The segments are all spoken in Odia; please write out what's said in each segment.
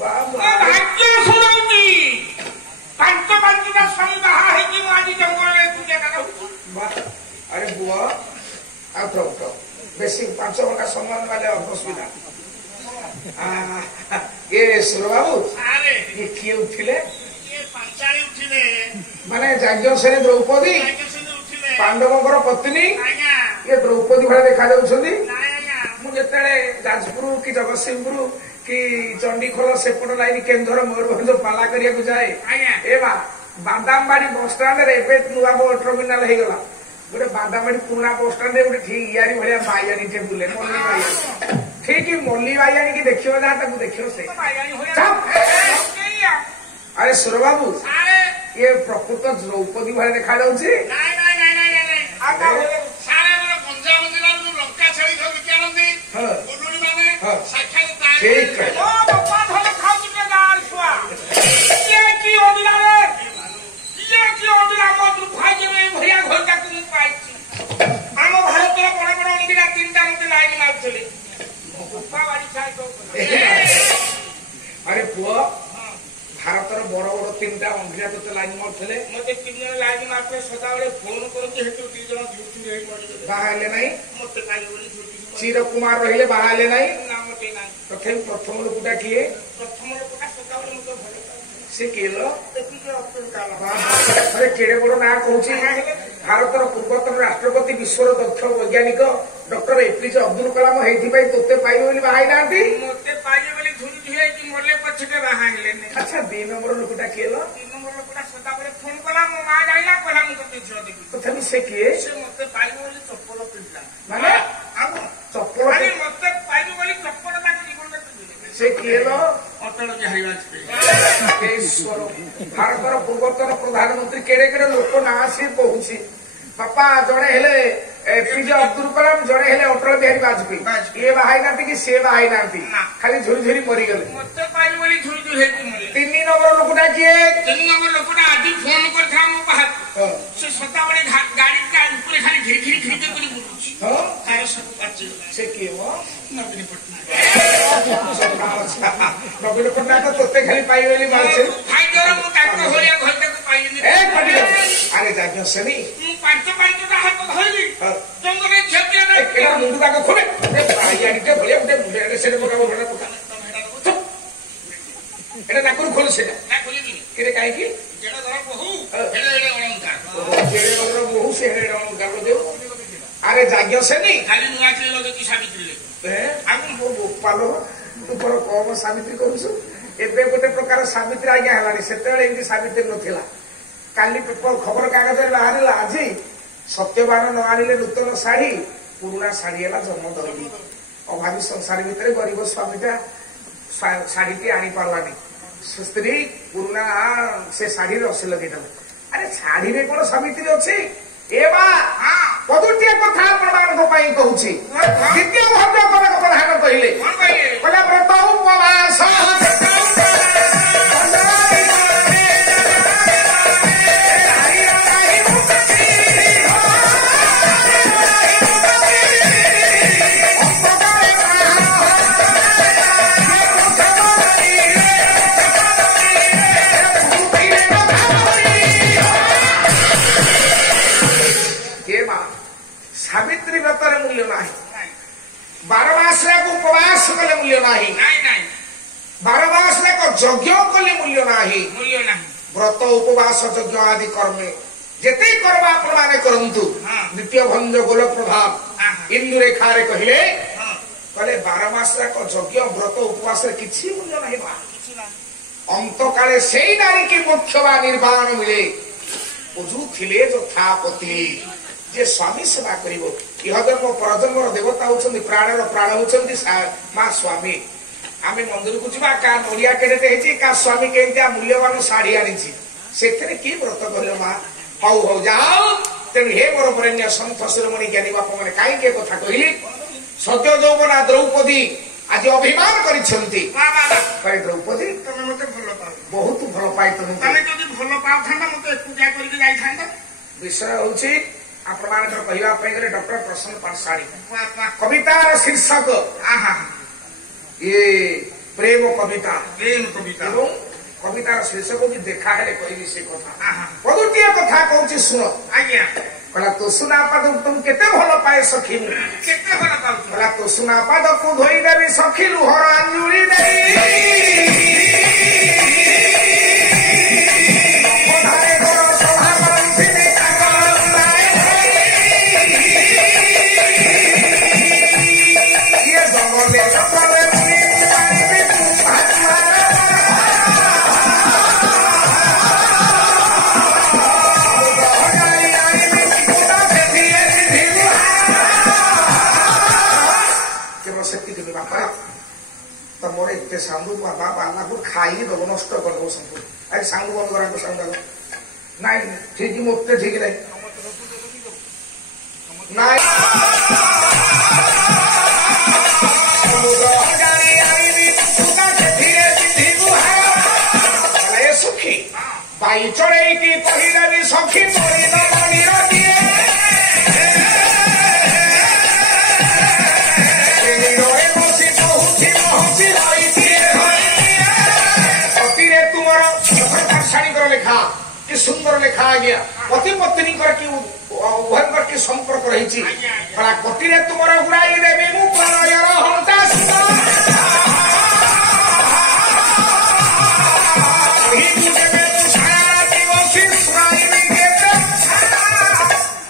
ଭାଗ୍ୟ ଶୁଣଉଛି ପାଞ୍ଚ ପାଞ୍ଚଟା ସ୍ୱାମୀ ବାହା ହେଇକି ମୁଁ ଆଜି ଜଙ୍ଗଲରେ ପୂଜା କରୁଛି। ଆରେ ପୁଅ ଆଉ ତ ବେଶୀ 5 ଘଣ୍ଟା ସମୟ ନେଲେ ଅସୁବିଧା। ଏ ସୁର ବାବୁ ଇଏ କିଏ ଉଠିଲେ? ମାନେ ଯାଜ୍ଞସେନୀ ଦ୍ରୌପଦୀ ପାଣ୍ଡବଙ୍କର ପତ୍ନୀ ଇଏ ଦ୍ରୌପଦୀ ଭଳିଆ ଦେଖାଯାଉଛନ୍ତି। ମୁଁ ଯେତେବେଳେ ଯାଜପୁର କି ଜଗତସିଂହପୁର କି ଚଣ୍ଡିଖୋଲ ସେପଟ ଲାଇନ କେନ୍ଦୁଝର ମୟୂରଭଞ୍ଜ ପାଲା କରିବାକୁ ଯାଏ ଏ ବାଦାମବାଡି ବସଷ୍ଟାଣ୍ଡରେ ଏବେ ନୂଆ ବସ୍ ଟର୍ମିନାଲ ହେଇଗଲା। ଗୋଟେ ବାଦାମବାଡି ପୁରୁଣା ବସଷ୍ଟାଣ୍ଡରେ ଗୋଟେ ଠିକ ଇଆରି ଭଳିଆ ବାଇଆଣୀଟେ ବୁଲେ ମଲ୍ଲି ବାଇଆଣୀ। ଠିକ ମଲ୍ଲି ବାଇଆଣୀକି ଦେଖିବ ଯାହା ତାକୁ ଦେଖିବ ସେ। ଆରେ ସୁର ବାବୁ ଇଏ ପ୍ରକୃତ ଦ୍ରୌପଦୀ ଭଳିଆ ଦେଖାଯାଉଛି। ଆମ ଭାରତର ବଡ ବଡ ଅଣ୍ଡିରା 3ଟା ମତେ ଲାଇନ ମାରୁଥିଲେ। ଆରେ ପୁଅ ଭାରତର ବଡ ବଡ 3ଟା ଅଣ୍ଡିରା ତତେ ଲାଇନ ମାରୁଥିଲେ। ମତେ 3 ଜଣ ଲାଇନ ମାରୁଥିଲେ ସଦାବେଳେ ଫୋନ କରୁଛି ହେତୁ 2 ଜଣ ଝୁଠୁରେ ହେଇ ପଡିଲେ। ବାହା ହେଲେ ନାହିଁ? ମତେ କାଲି ବୋଲି ଝୁଠି ଚିର କୁମାର ରହିଲେ ବାହା ହେଲେ ନାହିଁ? ନା ମତେ ନାହିଁ। ତଥାପି ପ୍ରଥମ ଲୋକଟା କିଏ? ପ୍ରଥମ ଲୋକଟା ସଦାବେଳେ ମତେ ଭଲ ସେ କିଏ ଲ? ଦେଖୁଛି କେଡେ ବଡ ନାଁ କହୁଛି। ଭାରତର ପୂର୍ବତନ ରାଷ୍ଟ୍ରପତି ବିଶ୍ୱର ଦକ୍ଷ ବୈଜ୍ଞାନିକ ଡକ୍ଟର ଏପିଜେ ଅବଦୁଲ କଲାମ ହେଇଥିପାଇଁ ତୋତେ ପାଇବେ ବୋଲି ବାହା ହେଇନାହାନ୍ତି। ମତେ ପାଇବେ ବୋଲି ଝୁରି ଝୁରିକି ମଲେ ପଛକେ ବାହା ହେଲେନି। ଆଚ୍ଛା 2 ନମ୍ବର ଲୋକଟା କିଏ ଲ? 3 ନମ୍ବର ଲୋକଟା ସଦାବେଳେ ଫୋନ କଲା ମୋ ମା ଜାଣିଲା କହିଲା ମୁଁ ତୋତେ ଝିଅ ଦେବି। ତଥାପି ସେ କିଏ? ସେ ମତେ ପାଇବେ ବୋଲି ଚପଲ ପିନ୍ଧିଲା। ମାନେ ଚପଲ ମତେ ପାଇବେ ବୋଲି ଚପଲ ତାକୁ ଜୀବନରେ ପିନ୍ଧିଲେ। ସେ କିଏ ଲ? ଅଟଳ ବିହାରୀ ବାଜପେୟୀ। ଭାରତର ପୂର୍ବତନ ପ୍ରଧାନମନ୍ତ୍ରୀ କେଡେ କେଡେ ଲୋକ ନାଁ ସିଏ କହୁଛି। ବାପା ଜଣେ ହେଲେ ଏପିଜେ ଅବଦୁଲ କଲାମ, ଜଣେ ହେଲେ ଅଟଳ ବିହାରୀ ବାଜପେୟୀ। ଇଏ ବାହା ହେଇନାହାନ୍ତି କି ସିଏ ବାହା ହେଇନାହାନ୍ତି, ଖାଲି ଝୁରି ଝୁରି ମରିଗଲେ। ମତେ ପାଇବେ ବୋଲି ଝୁରି ଝୁରି ହେଇକି ମରିଲେ। 3 ନମ୍ବର ଲୋକଟା କିଏ? 3 ନମ୍ବର ଲୋକଟା ଆଜି ଫୋନ କରିଥିଲା ମୋ ବାହାରକୁ। ସେ ସଦାବେଳେ ଗାଡି ଉପରେ ଖାଲି ଘିରି ଘିରି ଘିରି କରି ବୁଲୁଛି। ତାର ସବୁ ପାଚିଗଲା। ସେ କିଏ ମ? ନବୀନ ପଟ୍ଟନାୟକ। ନବୀନ ପଟ୍ଟନାୟକ ତୋତେ ଖାଲି ପାଇବେ ବୋଲି ମାରୁଛେ। ଭାଗ୍ୟର ମୁଁ ତାଙ୍କ ଭଳିଆ ଘରଟାକୁ ପାଇଲିନି। ଆରେ ଯାଜ୍ଞସେନୀ ମୁଁ 5ଟା ହାତ ଧରିଲି ଜଙ୍ଗଲରେ ଝିଅ ପିଲା ମୁଣ୍ଡ ତାକୁ ଖୋଲେ ବାଇଆଣୀଟେ ଭଳିଆ ଗୋଟେ ମୁଣ୍ଡରେ ସେଟା ପକାବ ଭଡ଼ା ପକା। এটা নাকুর খোল সেটা না খুলিনি কেরে কাইকি যেটা ধর বহু হেড়ে হেড়ে অলঙ্কার যেড়ে ধর বহু সে হেড়ে অলঙ্কার দেও আরে যাজ্ঞসেনী খালি নুয়া ছিল লগে সাবিত্রী লেখ হ্যাঁ আমি গোপালো তু তোর কম সাবিত্রী করুছু ଏବେ ଗୋଟେ ପ୍ରକାର ସାବିତ୍ରୀ ଆଜ୍ଞା ହେଲାଣି ସେତେବେଳେ ଏମିତି ସାବିତ୍ରୀ ନଥିଲା। କାଲି ଖବର କାଗଜରେ ବାହାରିଲା ଆଜି ସତ୍ୟବାନ ନ ଆଣିଲେ ନୂତନ ଶାଢୀ ପୁରୁଣା ଶାଢୀ ହେଲା ଜନ୍ମ ଦଇନି। ଅଭାବୀ ସଂସାର ଭିତରେ ଗରିବ ସ୍ୱାମୀଟା ଶାଢୀଟି ଆଣିପାରିଲାନି। ସ୍ତ୍ରୀ ପୁରୁଣା ସେ ଶାଢୀରେ ରସି ଲଗେଇଦେଲା। ଆରେ ଶାଢୀରେ କଣ ସାବିତ୍ରୀ ଅଛି? ଏ ବା ପଦୁଟିଏ କଥା ଆପଣମାନଙ୍କ ପାଇଁ କହୁଛି। ଦ୍ୱିତୀୟ ଭଦ୍ର କନକ ପ୍ରଧାନ କହିଲେ କହିଲା ବ୍ରତ ଉପବାସ ସାବିତ୍ରୀ ବ୍ରତରେ ମୂଲ୍ୟ ନାହିଁ। 12 ମାସ ଯାକ ଉପବାସ କଲେ ମୂଲ୍ୟ ନାହିଁ। 12 ମାସ ଯାକ ଯଜ୍ଞ କଲେ ମୂଲ୍ୟ ନାହିଁ। ବ୍ରତ ଉପବାସ ଯଜ୍ଞ ଆଦି କର୍ମେ ଯେତେ କର୍ମ ଆପଣ ମାନେ କରନ୍ତୁ। ଦ୍ୱିତୀୟ ଭଞ୍ଜ ଗୋଲ ପ୍ରଭାବ ଇନ୍ଦୁ ରେଖାରେ କହିଲେ 12 ମାସ ଯାକ ଯଜ୍ଞ ବ୍ରତ ଉପବାସରେ କିଛି ମୂଲ୍ୟ ନାହିଁ। ଅନ୍ତକାଳେ ସେଇ ନାରୀକି ମୋକ୍ଷ ବା ନିର୍ବାଣ ମିଳେ ବୁଝୁଥିଲେ ଯଥାପତି। ଯେ ସ୍ୱାମୀ ସେବା କରିବ ଇହଜନ୍ମ ପରଜନ୍ମର ଦେବତା ହଉଛନ୍ତି ପ୍ରାଣର ପ୍ରାଣ ହଉଛନ୍ତି ମା ସ୍ୱାମୀ। ଆମେ ମନ୍ଦିରକୁ ଯିବା କାହା ନଡିଆ କେଡେଟେ ହେଇଛି କାହା ସ୍ୱାମୀ କେମିତିଆ ମୂଲ୍ୟବାନ ଶାଢୀ ଆଣିଛି ସେଥିରେ କି ବ୍ରତ କରିବ ମା? ହଉ ହଉ ଯାଅ। ତେଣୁ ହେ ମୋର ବରେଣ୍ୟ ସନ୍ଥ ଶିରୋମଣି ଜ୍ଞାନୀ ବାପ ମାନେ କାହିଁକି କଥା କହିଲି? ସଦ୍ୟ ଯୌବନା ଦ୍ରୌପଦୀ ଆଜି ଅଭିମାନ କରିଛନ୍ତି। ଦ୍ରୌପଦୀ ତମେ ମତେ ଭଲ ପାଅ, ବହୁତ ଭଲ ପାଇ ତମେ ଯଦି ଭଲ ପାଉଥାନ୍ତା ମତେ ଏକୁଟିଆ କରିକି ଯାଇଥାନ୍ତା। ବିଷୟ ହଉଛି ଆପଣମାନଙ୍କର କହିବା ପାଇଁ ଗଲେ ଡକ୍ଟର ପ୍ରସନ୍ନ ପାଠଶାଳୀ କବିତାର ଶୀର୍ଷକ ଇଏ ପ୍ରେମ କବିତା ପ୍ରେମ କବିତା ଏବଂ କବିତାର ଶୀର୍ଷକ ବି ଦେଖା ହେଲେ କହିବି ସେ କଥା। ପଦୁଟିଏ କଥା କହୁଛି ଶୁଣ। ଆଜ୍ଞା କହିଲା ତୋ ସୁନା ପାଦକୁ ତୁ କେତେ ଭଲ ପାଏ ସଖୀ ମୁଁ କେତେ ଭଲ ପାଉଛୁ କହିଲା ତୋ ସୁନା ପାଦକୁ ଧୋଇ ଦେବି ସଖୀ ଲୁହର ଆଞ୍ଜୁଳି ଦେଇ ମୋର ଏତେ ସାଙ୍ଗୁ ବାବା ବାଲାକୁ ଖାଇକି ଦବ ନଷ୍ଟ କରିଦବ ସମ୍ପୂର୍ଣ୍ଣ। ଆଜି ସାଙ୍ଗୁ ବନ୍ଦ କରାକୁ ସାଙ୍ଗୁ ନାଇଁ ଠିକ ମତେ ଠିକ ନାହିଁ ନାଇଁ ସଖୀ ବାଇ ଚଢେଇକି କହିଲାନି ସଖୀ লেখা কি সুন্দর লেখা আজ্ঞা পতি পত্নীঙ্কর কি উভয়ঙ্কর কি সম্পর্ক রয়েছে কটিরে তোমার উড়াই দেবি মু প্রলয়র হন্তা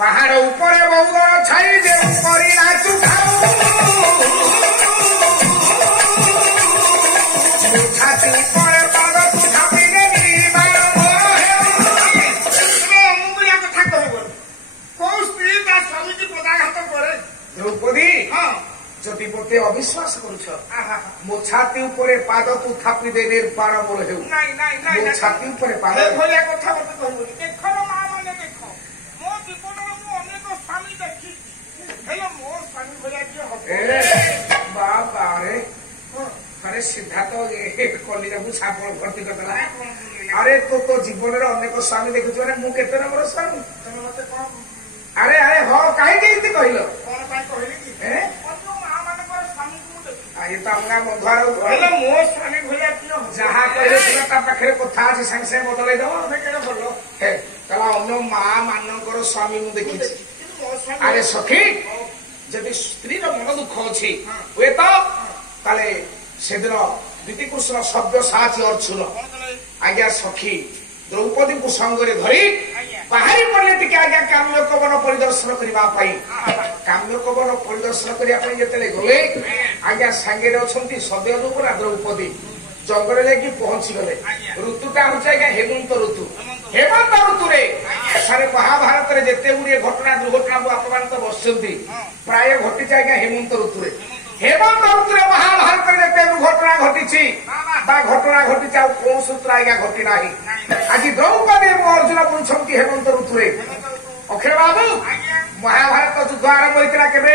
পাহাড় উপরে বৌদর ছাই যে করি নাচু খাও ছাতি পরে পাদকু ঝাপি দেবি দ্রৌপদী যদি মতে অবিশ্বাস করছ মো ছাতি উপরে পাদকু থাপি দে নির্বাণ মোর হেউ মো ছাতি উপরে পাদ ভলিয়া কথা মতে কহিবনি দেখ মা মানে দেখ মো জীবনরে মু অনেক স্বামী দেখি হেলে মো স্বামী ভলিয়া কি হবে বাবা রে আরে সিদ্ধার্থ কলিজাକୁ ସାପ ଭର୍ତ୍ତି କରିଦେଲା। ଆରେ ତୋ ଜୀବନରେ ଅନେକ ସ୍ୱାମୀ ଦେଖୁଛୁ ମାନେ ମୁଁ କେତେ ନମ୍ବର ସ୍ୱାମୀ ତମେ ମତେ କଣ ଆରେ ଆରେ ହଁ କାହିଁକି ଏମିତି କହିଲ କଣ ପାଇଁ କହିଲି କି ମା ମାନଙ୍କର ସ୍ୱାମୀକୁ ମୁଁ ଦେଖି ଇଏ ତ ଅଙ୍ଗା ବନ୍ଧୁଆର ହେଲେ ମୋ ସ୍ୱାମୀ ଭଳିଆ କି ଯାହା କହିଲେ ତୁମେ ତା ପାଖରେ କଥା ଅଛି ସାଙ୍ଗେ ସାଙ୍ଗେ ବଦଳେଇ ଦବ ତମେ କେତେ ଭଲ କହିଲା ଅନ୍ୟ ମା ମାନଙ୍କର ସ୍ୱାମୀ ମୁଁ ଦେଖିଛି। ଆରେ ସଖୀ ଯଦି ସ୍ତ୍ରୀର ମନ ଦୁଃଖ ଅଛି ହୁଏତ ତାହେଲେ ସେଦିନ ଦ୍ୱିତୀକୃଷ୍ଣ ଶବ୍ଦ ସାଥି ଅର୍ଜୁନ ଆଜ୍ଞା ସଖୀ ଦ୍ରୌପଦୀଙ୍କୁ ସଙ୍ଗରେ ଧରି ବାହାରି ପଡିଲେ ଟିକେ ଆଜ୍ଞା କାମ୍ୟକବନ ପରିଦର୍ଶନ କରିବା ପାଇଁ। କାମ୍ୟକବନ ପରିଦର୍ଶନ କରିବା ପାଇଁ ଯେତେବେଳେ ଗଲେ ଆଜ୍ଞା ସାଙ୍ଗରେ ଅଛନ୍ତି ସଦ୍ୟଦୂପରା ଦ୍ରୌପଦୀ ଜଙ୍ଗଲରେ ଯାଇକି ପହଞ୍ଚିଗଲେ। ଋତୁଟା ହଉଛି ଆଜ୍ଞା ହେମନ୍ତ ଋତୁ। ହେମନ୍ତ ଋତୁରେ ଏଠାରେ ମହାଭାରତରେ ଯେତେ ଗୁଡିଏ ଘଟଣା ଦୁର୍ଘଟଣାକୁ ଆପଣମାନେ ତ ବସିଛନ୍ତି ପ୍ରାୟ ଘଟିଛି ଆଜ୍ଞା ହେମନ୍ତ ଋତୁରେ। ହେମନ୍ତ ଋତୁରେ ମହାଭାରତରେ ଯେତେ ଘଟଣା ଘଟିଛି ତା ଘଟଣା ଘଟିଛି ଆଉ କୌଣସି ଋତୁରେ ଆଜ୍ଞା ଘଟି ନାହିଁ। ଆଜି ଦ୍ରୌପଦୀ ଏବଂ ଅର୍ଜୁନ ବୁଲୁଛନ୍ତି ହେମନ୍ତ ଋତୁରେ। ଅଖିଳ ବାବୁ ମହାଭାରତ ଯୁଦ୍ଧ ଆରମ୍ଭ ହୋଇଥିଲା କେବେ